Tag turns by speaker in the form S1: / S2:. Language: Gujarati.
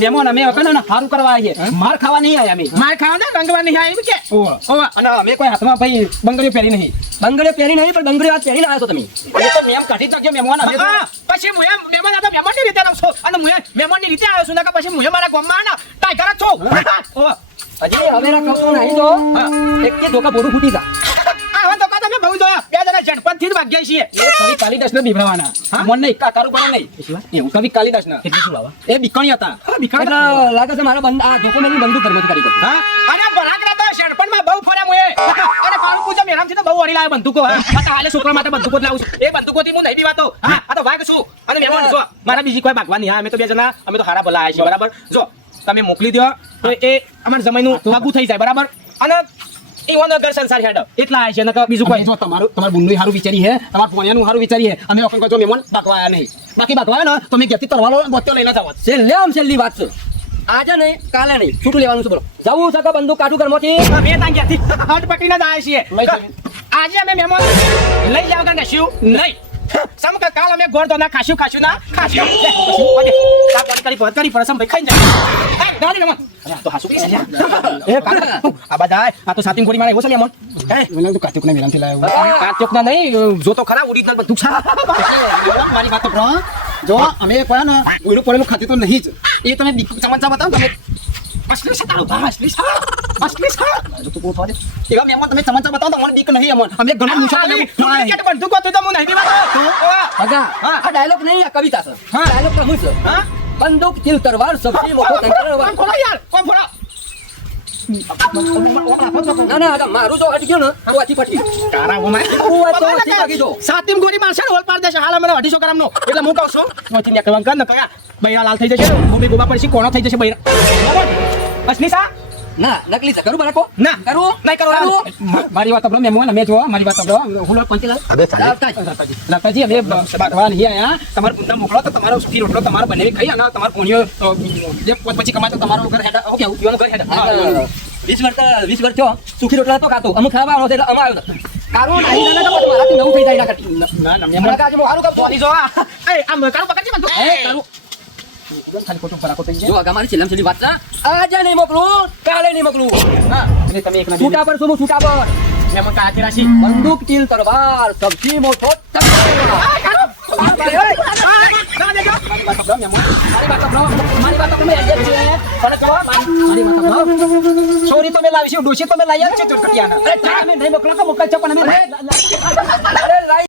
S1: મહેમાન અમે હતા ને હારું કરવા આવીએ. માર ખાવા નહીં આયા અમે.
S2: માર ખાવા ને રંગવા નહીં આવી કે?
S1: ઓવા ઓવા અને અમે કોઈ હાથમાં ભાઈ બંગડીઓ પહેરી નહીં.
S3: બંગડીઓ પહેરી નહીં પણ બંગડીઓ આજ પહેરીને આવ્યા છો તમે.
S1: એ તો મેમ કાઢી નાખ્યો મહેમાન તો-
S2: હા, પછી મુએ મહેમાન હતા રીતે છું. અને મુએ મહેમાનની રીતે આવ્યો છું નકર પછી મુએ મારા ગામમાં ને ટાઈગર જ છું.
S1: ઓવા.
S3: હજી અમે રાખો નહીં તો એક કે ધોકા બોરું ફૂટી જા.
S2: ઝડપણથી જ ભાગ્યા છીએ.
S1: એ કવિ કાલિદાસને મન નહીં, કારું બને નહીં. એવું કવિ કાલિદાસના. એ બીકણી હતા.
S3: એટલે લાગે છે મારા બંધ આ ધોકો મેલી બંદૂક કરવો કરી
S2: હા? અને ભરાકરા તો ઝડપણમાં બહુ ફર્યા મુએ. અને કાળુ પૂજા મેરામથી તો બહુ વળી લાવ્યો બંદૂકો હા. તો હાલે છોકરા માટે બંદૂકો જ લાવું છું. એ હું નહીં બીવાતો. હા આ તો વાઘ છું. અને મહેમાન છો મારા બીજી કોઈ ભાગવાની હા અમે તો બે જણા અમે તો હારા ભલા આવ્યા છીએ બરાબર? જો તમે મોકલી દો તો એ અમારા જમાઈનું વાગું થઈ જાય બરાબર? અને એ વન ઘર સંસાર હેડ. એટલા આવ્યા છે નકર બીજું કોઈ.
S1: જો તમારું તમારું બુનનું સારું વિચારી હે તમારા પોણિયાનું વિચારી હે અમે કહો છો મહેમાન બાકવા નહીં. બાકી બાકવા આયા ને તમે ઘેરથી તરવાલો બોત્યો લઈને જાવ.
S3: છેલ્લે આમ છેલ્લી વાત છે. આજે નહીં કાલે નહીં. છૂટું લેવાનું છે બોલો. જવું છે કે બંદૂક કાઢું ઘરમાંથી?
S2: અમે ત્યાં ક્યાંથી હટ પકડીને જ આવ્યા છીએ.
S1: લઈ જઈએ.
S2: આજે અમે મહેમાન લઈ જાવ કે નશ્યું નહીં. સમ કે કાલ અમે ગોળ તો ના ખાશું ખાશું ના ખાશું. આ કરી કરી ભર કરી પરસમ ભાઈ ખાઈ જાય. દાદી રમણ. અરે, તો હાસુ પૈસા લ્યા. એ કાકા, આ બધા આ તો સાતીમ ગોળી મારે એવું છે ને મહેમાન હે?
S1: મને તો કાચુકને વિરામથી લાવ્યો
S2: કાચોકના નહીં જો તો ખરા ઓરિજિનલ બધું. છે
S1: મારી વાત તો જો અમે કોઈ ને પડેલું ખાતે તો નહીં જ. એ તમે બીજું ચમચા બતાવો તમે.
S2: અસલી છે તારું ભા અસલી છે અસલી છે
S1: જો તું પોતો એવા મહેમાન તમે ચમચા બતાવો તો બીક નહીં અમન અમે ઘણું મૂછો
S2: આ
S3: ડાયલોગ નહીં આ કવિતા છે
S2: હા.
S3: ડાયલોગ પણ હું
S2: હા
S3: બંદૂક તિલ તરવાર સબ્જી
S2: યાર કોણ
S3: ના ના મારું જો ને તો આથી પટી
S2: તારા ગોરી મારશે ને ઓલ પાડ દેશે હાલ અમે અઢીસો ગ્રામનો એટલે હું કહું છું મોતી ને કલંક ને કયા લાલ થઈ જશે મોબી ગોબા પડશે કોણો થઈ જશે બૈરા બરાબર સા
S3: ના નકલી છે. કરું બરાકો
S2: ના
S3: કરું?
S2: નહીં કરું
S1: મારી વાત સાંભળો મહેમાન મેં જો મારી વાત સાંભળો. હું લોટ પંચી
S3: લાવતા
S1: અમે બાટવા નહીં આયા તમારે મોકલો તો તમારો સુખી રોટલો તમારે બનાવી ખાઈ અને તમારો પોણીઓ જે પોત પછી કમાતો તમારો ઘર હેડા ઓકે ઘર હેડા.
S3: વીસ વર્ષ વીસ વર્ષ થયો. સુખી રોટલા તો ખાતો. અમુક ખાવા આવ્યો એટલે અમે આવ્યો. નહીં ના મારાથી નવું થઈ જાય
S1: ના ના
S3: મને કાજે હું હારું
S2: બોલી જો આ. એ આમ કાળું પકડજે મને
S3: એ, કાળું.
S1: ખાલી ખોટું ફરાકો થઈ
S3: જો આગા મારી છેલ્લામાં છેલ્લી વાત આજે નહીં મોકલું કાલે નહીં મોકલું.
S1: હા તમે એકલા
S3: છૂટા પર શું પર.
S2: રાશી.
S3: બંદૂક તીલ સબ્જી મોટો.
S1: છોરી તો મેં લાવી છે ડોશી તો મેં લાવી છે ચોરકટિયાના
S3: નહીં મોકલો તો મોકલજો પણ અમે અરે, લાઈ